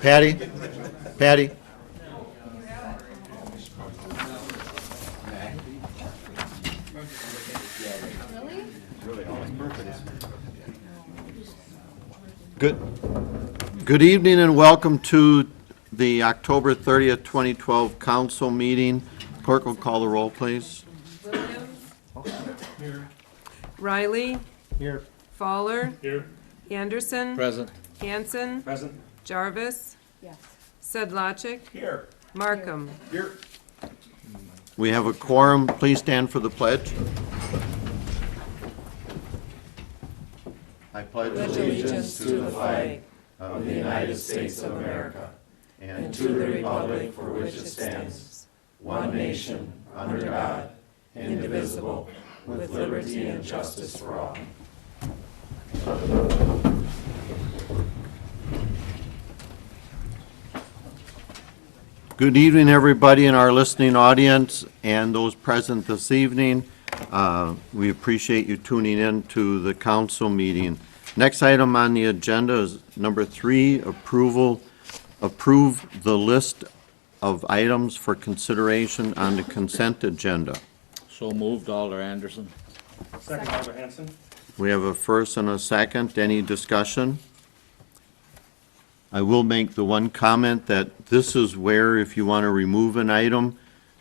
Patty? Patty? Good evening and welcome to the October 30th, 2012 council meeting. Clerk will call the roll, please. Riley. Here. Fowler. Here. Anderson. Present. Hanson. Present. Jarvis. Yes. Sedlacek. Here. Markham. Here. We have a quorum. Please stand for the pledge. I pledge Allegiance to the flag of the United States of America and to the republic for which it stands, one nation, under God, indivisible, with liberty and justice for all. Good evening, everybody in our listening audience and those present this evening. We appreciate you tuning in to the council meeting. Next item on the agenda is number 3, approve the list of items for consideration on the consent agenda. So moved, Alder Anderson. Second, Alder Hanson. We have a first and a second. Any discussion? I will make the one comment that this is where if you want to remove an item,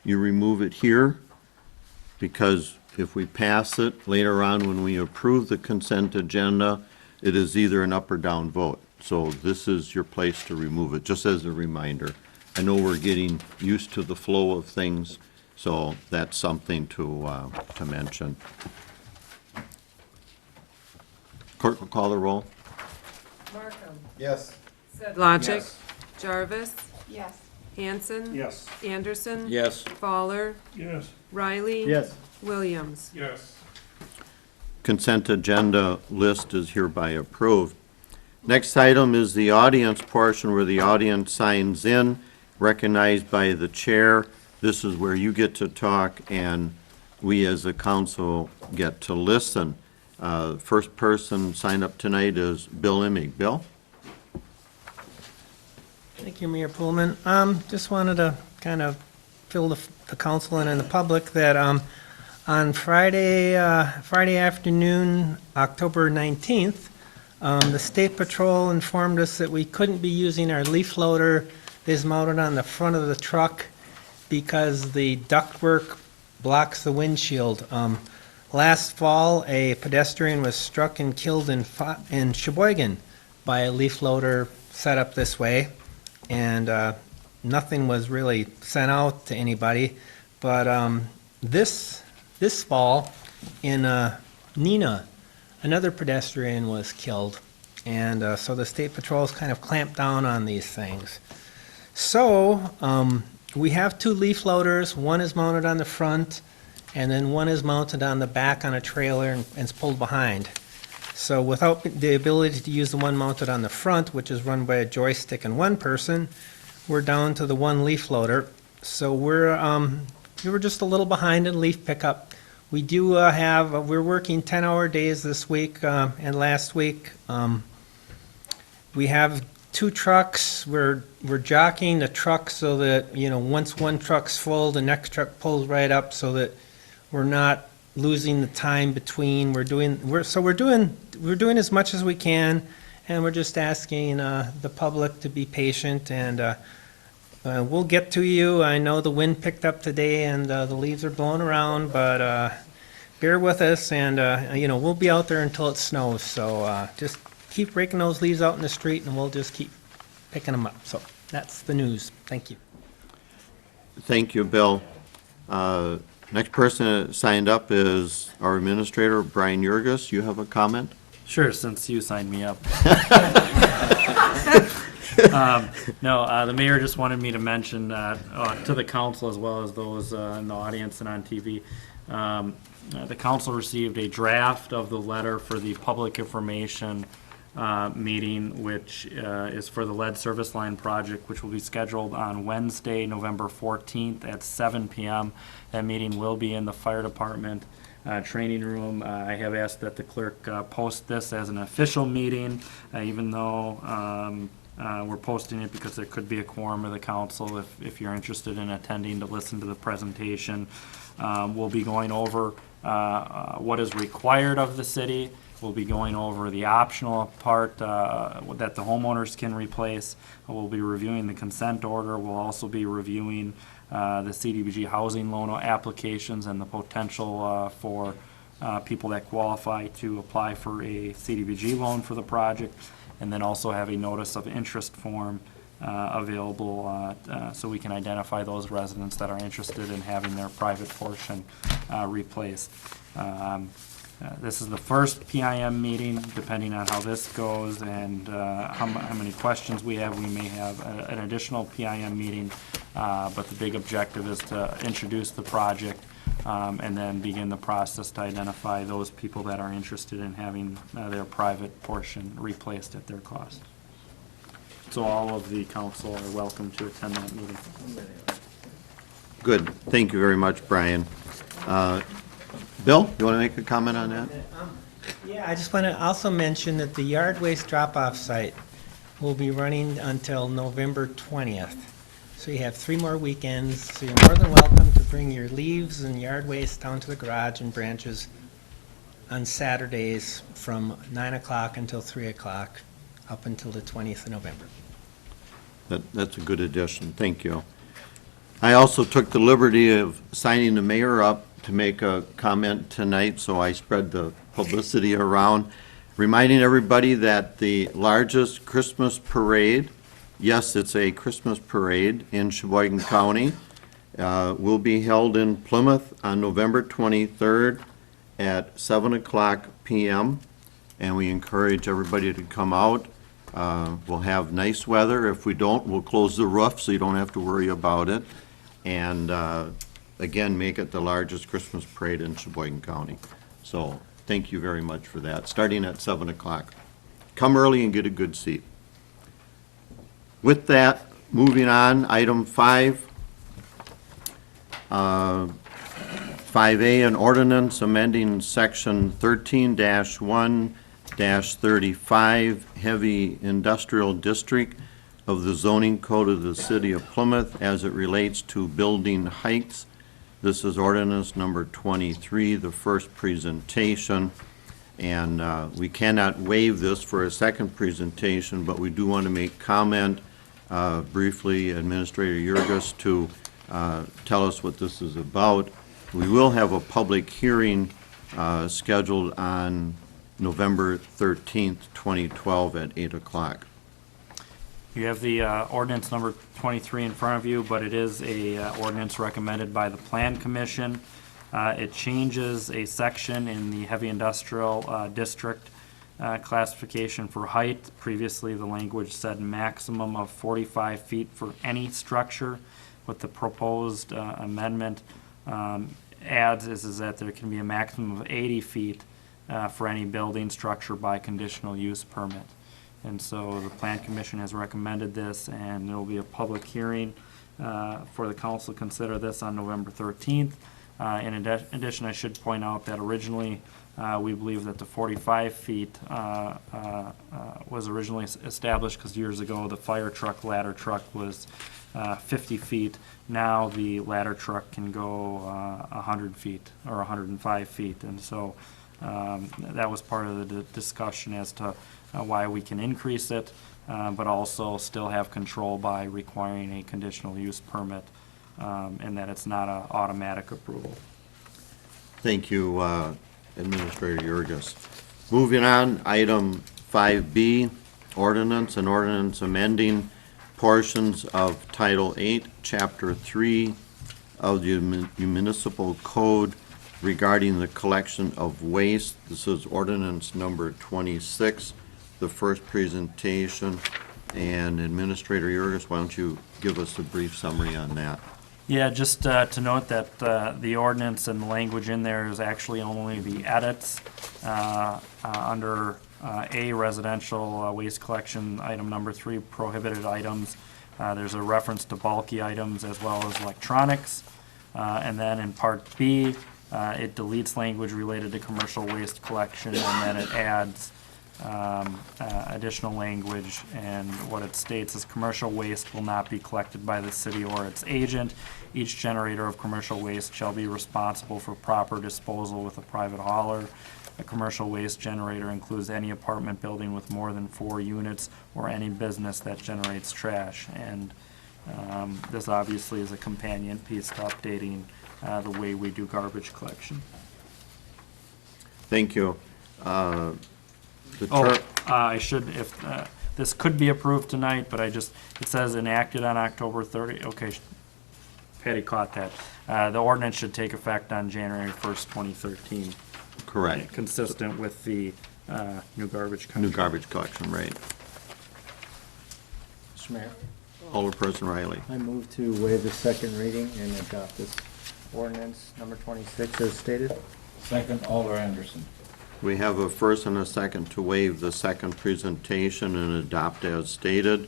you remove it here, because if we pass it later on when we approve the consent agenda, it is either an up or down vote. So this is your place to remove it, just as a reminder. I know we're getting used to the flow of things, so that's something to mention. Clerk will call the roll. Markham. Yes. Sedlacek. Yes. Jarvis. Yes. Hanson. Yes. Anderson. Yes. Fowler. Yes. Riley. Yes. Williams. Yes. Consent agenda list is hereby approved. Next item is the audience portion where the audience signs in, recognized by the chair. This is where you get to talk and we as a council get to listen. First person signed up tonight is Bill Emig. Bill? Thank you, Mayor Pullman. Just wanted to kind of fill the council in and the public that on Friday afternoon, October 19th, the State Patrol informed us that we couldn't be using our leaf loader that is mounted on the front of the truck because the ductwork blocks the windshield. Last fall, a pedestrian was struck and killed in Sheboygan by a leaf loader set up this way, and nothing was really sent out to anybody. But this fall, in Neenah, another pedestrian was killed, and so the State Patrol's kind of clamped down on these things. So we have 2 leaf loaders. One is mounted on the front, and then one is mounted on the back on a trailer and is pulled behind. So without the ability to use the one mounted on the front, which is run by a joystick and one person, we're down to the one leaf loader. So we were just a little behind in leaf pickup. We do we're working 10-hour days this week and last week. We have 2 trucks. We're jockeying the truck so that, once one truck's full, the next truck pulls right up so that we're not losing the time between. We're doing as much as we can, and we're just asking the public to be patient, and we'll get to you. I know the wind picked up today and the leaves are blowing around, but bear with us, and we'll be out there until it snows. So just keep raking those leaves out in the street, and we'll just keep picking them up. So that's the news. Thank you. Thank you, Bill. Next person that signed up is our administrator, Brian Yurgis. You have a comment? Sure, since you signed me up. No, the mayor just wanted me to mention to the council as well as those in the audience and on TV. The council received a draft of the letter for the public information meeting, which is for the lead service line project, which will be scheduled on Wednesday, November 14th at 7 p.m. That meeting will be in the fire department training room. I have asked that the clerk post this as an official meeting, even though We're posting it because there could be a quorum of the council if you're interested in attending to listen to the presentation. We'll be going over what is required of the city. We'll be going over the optional part that the homeowners can replace. We'll be reviewing the consent order. We'll also be reviewing the CDBG housing loan applications and the potential for people that qualify to apply for a CDBG loan for the project, and then also have a notice of interest form available so we can identify those residents that are interested in having their private portion replaced. This is the first PIM meeting. Depending on how this goes and how many questions we have, we may have an additional PIM meeting. But the big objective is to introduce the project and then begin the process to identify those people that are interested in having their private portion replaced at their cost. So all of the council are welcome to attend that meeting. Good. Thank you very much, Brian. Bill, you want to make a comment on that? Yeah, I just want to also mention that the yard waste drop-off site will be running until November 20th. So you have 3 more weekends, so you're more than welcome to bring your leaves and yard waste down to the garage and branches on Saturdays from 9 o'clock until 3 o'clock, up until the 20th of November. That's a good addition. Thank you. I also took the liberty of signing the mayor up to make a comment tonight, so I spread the publicity around, reminding everybody that the largest Christmas parade, yes, it's a Christmas parade in Sheboygan County, will be held in Plymouth on November 23rd at 7 o'clock p.m., and we encourage everybody to come out. We'll have nice weather. If we don't, we'll close the roof so you don't have to worry about it. And again, make it the largest Christmas parade in Sheboygan County. So thank you very much for that, starting at 7 o'clock. Come early and get a good seat. With that, moving on, item 5. 5A, an ordinance amending section 13-1-35, heavy industrial district of the zoning code of the city of Plymouth as it relates to building heights. This is ordinance number 23, the first presentation, and we cannot waive this for a second presentation, but we do want to make comment briefly, Administrator Yurgis, to tell us what this is about. We will have a public hearing scheduled on November 13th, 2012 at 8 o'clock. You have the ordinance number 23 in front of you, but it is a ordinance recommended by the Plan Commission. It changes a section in the heavy industrial district classification for height. Previously, the language said maximum of 45 feet for any structure. What the proposed amendment adds is that there can be a maximum of 80 feet for any building structure by conditional use permit. And so the Plan Commission has recommended this, and there will be a public hearing for the council to consider this on November 13th. In addition, I should point out that originally we believe that the 45 feet was originally established because years ago the fire truck, ladder truck was 50 feet. Now the ladder truck can go 100 feet or 105 feet. And so that was part of the discussion as to why we can increase it, but also still have control by requiring a conditional use permit, and that it's not an automatic approval. Thank you, Administrator Yurgis. Moving on, item 5B, ordinance, an ordinance amending portions of Title 8, Chapter 3 of the Municipal Code regarding the collection of waste. This is ordinance number 26, the first presentation. And Administrator Yurgis, why don't you give us a brief summary on that? Yeah, just to note that the ordinance and the language in there is actually only the edits under A, residential waste collection, item number 3, prohibited items. There's a reference to bulky items as well as electronics. And then in Part B, it deletes language related to commercial waste collection, and then it adds additional language, and what it states is commercial waste will not be collected by the city or its agent. Each generator of commercial waste shall be responsible for proper disposal with a private hauler. A commercial waste generator includes any apartment building with more than 4 units or any business that generates trash. And this obviously is a companion piece to updating the way we do garbage collection. Thank you. I should, if, this could be approved tonight, but it says enacted on October 30, okay, Patty caught that. The ordinance should take effect on January 1st, 2013. Correct. Consistent with the new garbage New contract. garbage collection, right. Mr. Mayor, Alderperson Riley. I move to waive the second reading and adopt this ordinance number 26 as stated. Second, Alder Anderson. We have a first and a second to waive the second presentation and adopt as stated.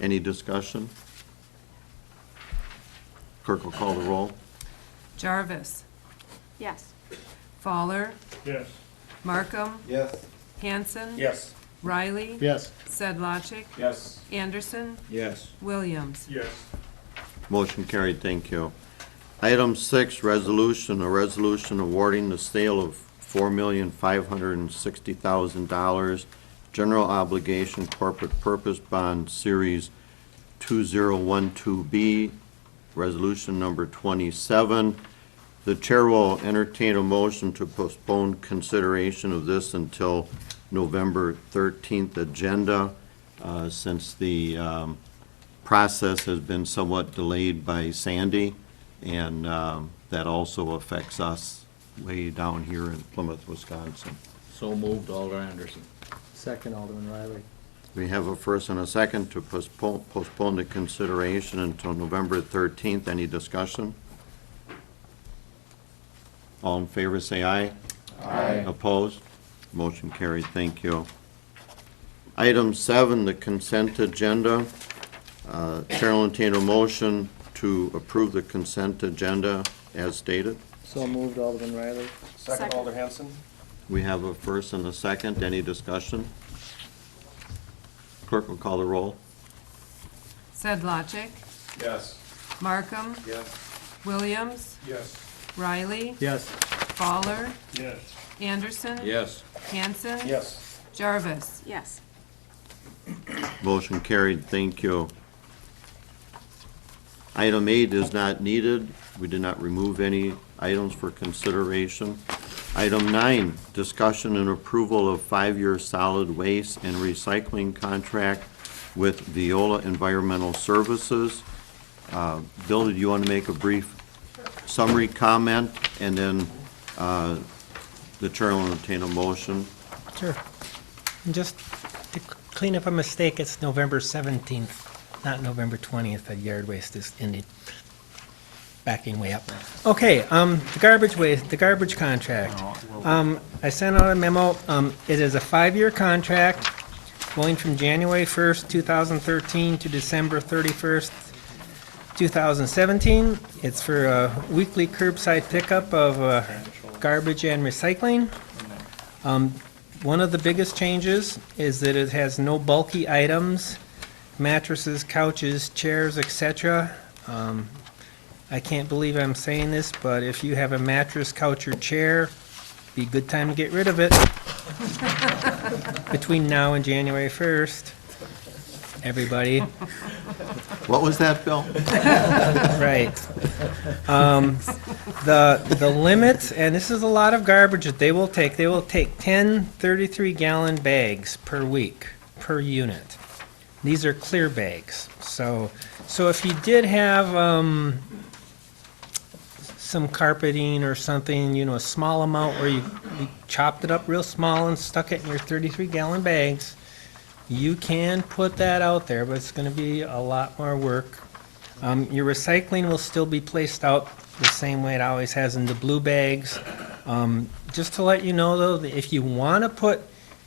Any discussion? Clerk will call the roll. Jarvis, Yes. Fowler, Yes. Markham, Yes. Hanson. Yes. Riley. Yes. Sedlacek, Yes. Anderson, Yes. Williams. Yes. Motion carried, thank you. Item 6, resolution, a resolution awarding the sale of $4,560,000 general obligation corporate purpose bond series 2012B, resolution number 27. The chair will entertain a motion to postpone consideration of this until November 13th agenda, since the process has been somewhat delayed by Sandy, and that also affects us way down here in Plymouth, Wisconsin. So moved, Alder Anderson. Second, Alderman Riley. We have a first and a second to postpone the consideration until November 13th. Any discussion? All in favor, say aye. Aye. Opposed? Motion carried, thank you. Item 7, the consent agenda. Chair will entertain a motion to approve the consent agenda as stated. So moved, Alderman Riley. Second, Second. Alder Hanson. We have a first and a second. Any discussion? Clerk will call the roll. Sedlacek, Yes. Markham, Yes. Williams, Yes. Riley, Yes. Fowler, Yes. Anderson. Yes. Hanson. Yes. Jarvis. Yes. Motion carried, thank you. Item 8 is not needed. We did not remove any items for consideration. Item 9, discussion and approval of 5-year solid waste and recycling contract with Viola Environmental Services. Bill, do you want to make a brief summary comment? And then the chair will entertain a motion. Sure. And just to clean up a mistake, it's November 17th, not November 20th, that yard waste is ending. Backing way up. Okay, the garbage contract. I sent out a memo. It is a 5-year contract going from January 1st, 2013 to December 31st, 2017. It's for a weekly curbside pickup of garbage and recycling. One of the biggest changes is that it has no bulky items, mattresses, couches, chairs, etc. I can't believe I'm saying this, but if you have a mattress, couch, or chair, be a good time to get rid of it. Between now and January 1st, everybody. What was that, Bill? Right. The limit, and this is a lot of garbage that they will take 10 33-gallon bags per week, per unit. These are clear bags. So if you did have some carpeting or something, a small amount where you chopped it up real small and stuck it in your 33-gallon bags, you can put that out there, but it's going to be a lot more work. Your recycling will still be placed out the same way it always has in the blue bags. Just to let you know, though, that if you want to put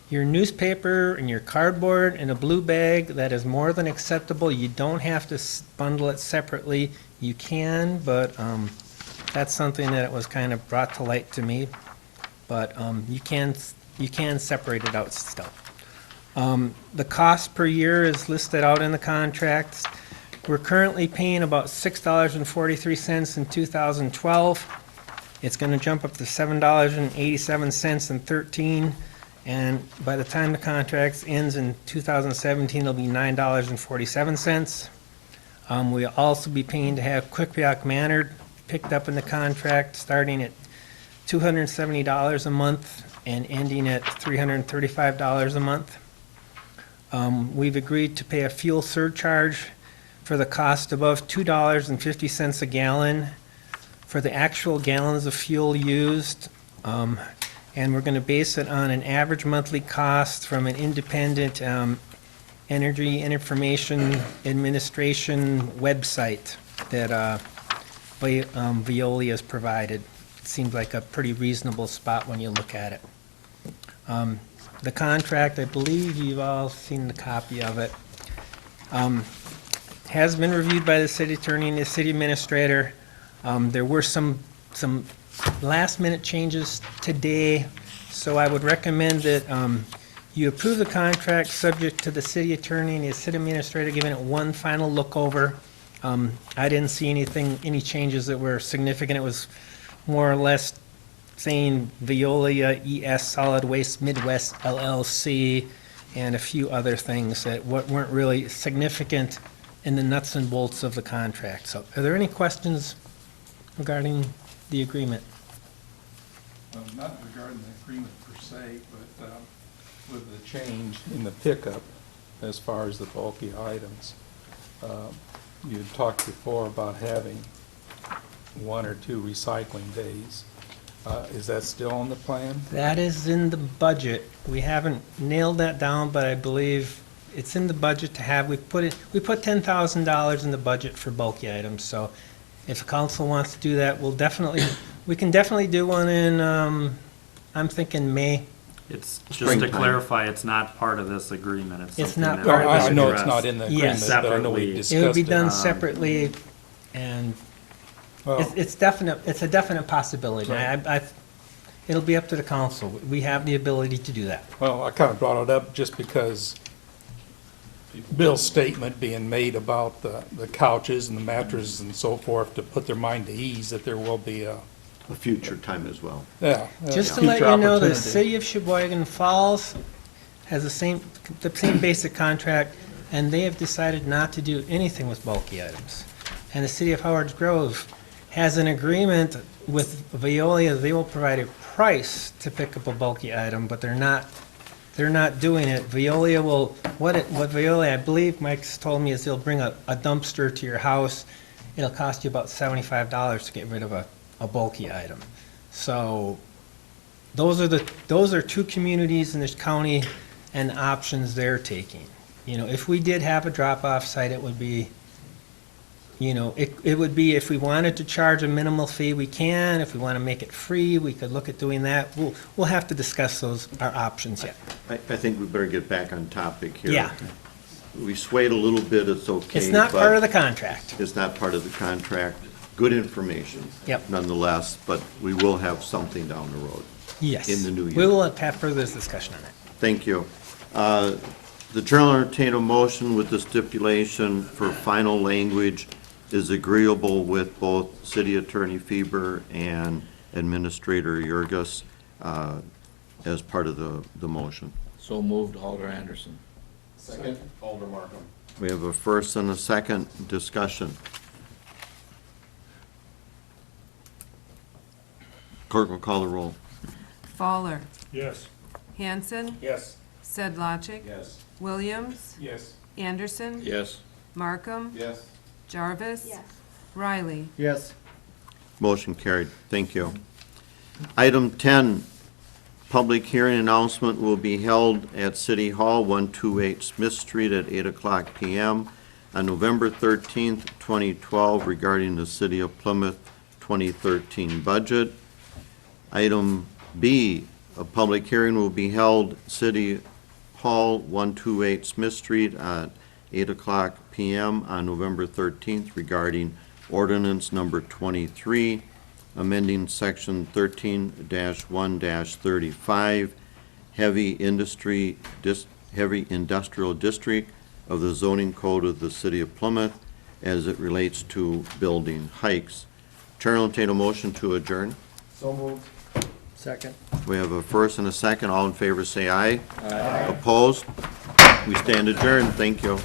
your newspaper and your cardboard in a blue bag, that is more than acceptable. You don't have to bundle it separately. You can, but that's something that was kind of brought to light to me. But you can separate it out still. The cost per year is listed out in the contracts. We're currently paying about $6.43 in 2012. It's gonna jump up to $7.87 in 13, and by the time the contract ends in 2017, it'll be $9.47. We'll also be paying to have Quickiac Manor picked up in the contract, starting at $270 a month and ending at $335 a month. We've agreed to pay a fuel surcharge for the cost above $2.50 a gallon for the actual gallons of fuel used. And we're gonna base it on an average monthly cost from an independent, Energy and Information Administration website that, Veolia has provided. It seems like a pretty reasonable spot when you look at it. The contract, I believe you've all seen the copy of it, has been reviewed by the city attorney and the city administrator. There were some last-minute changes today, so I would recommend that you approve the contract subject to the city attorney and the city administrator giving it one final look over. I didn't see any changes that were significant. It was more or less saying Veolia ES Solid Waste Midwest LLC and a few other things that weren't really significant in the nuts and bolts of the contract. So are there any questions regarding the agreement? Not regarding the agreement per se, but with the change in the pickup as far as the bulky items. You had talked before about having 1 or 2 recycling days. Is that still on the plan? That is in the budget. We haven't nailed that down, but I believe it's in the budget to have. We put $10,000 in the budget for bulky items, so if the council wants to do that, we can definitely do one in, I'm thinking May. It's, just to Springtime. clarify, it's not part of this agreement. It's something not that part of was this I know addressed. it's not in the Yes. agreement, but I know we Separately. discussed It would be done Um, separately, and Well, it's a definite possibility. It'll be up to the council. We have the ability to do that. well, I kind of brought it up just because Bill's statement being made about the couches and the mattresses and so forth to put their mind to ease that there will be a, A future time as well. Just to future let you know, the opportunity. city of Sheboygan Falls has the same basic contract, and they have decided not to do anything with bulky items. And the city of Howard Grove has an agreement with Veolia. They will provide a price to pick up a bulky item, but they're not doing it. Veolia will, what Veolia, I believe Mike's told me, is they'll bring a dumpster to your house. It'll cost you about $75 to get rid of a bulky item. So those are 2 communities in this county and options they're taking. You know, if we did have a drop-off site, it would be, you know, it would be, if we wanted to charge a minimal fee, we can. If we want to make it free, we could look at doing that. We'll have to discuss our options yet. I think we better get back on topic here. Yeah. We swayed a little bit, it's okay. It's not but part of the contract. It's not part of the contract. Good information. Yep. Nonetheless, but we will have something down the road. Yes. In the new year. We will have further discussion on that. Thank you. The chair will entertain a motion with the stipulation for final language is agreeable with both City Attorney Feber and Administrator Yurgis as part of the motion. So moved, Alder Anderson. Second, Alder Markham. We have a first and a second discussion. Clerk will call the roll. Fowler, Yes. Hanson, Yes. Sedlacek, Yes. Williams, Yes. Anderson, Yes. Markham, Yes. Jarvis, Riley. Yes. Motion carried. Thank you. Item 10, public hearing announcement will be held at City Hall, 128 Smith Street at 8:00 PM on November 13th, 2012 regarding the City of Plymouth 2013 budget. Item B, a public hearing will be held City Hall, 128 Smith Street at 8:00 PM on November 13th regarding ordinance number 23, amending section 13-1-35, heavy industry heavy industrial district of the zoning code of the city of Plymouth as it relates to building heights. Chair will entertain a motion to adjourn. So moved. Second. We have a first and a second. All in favor, say aye. Aye. Opposed? We stand adjourned. Thank you.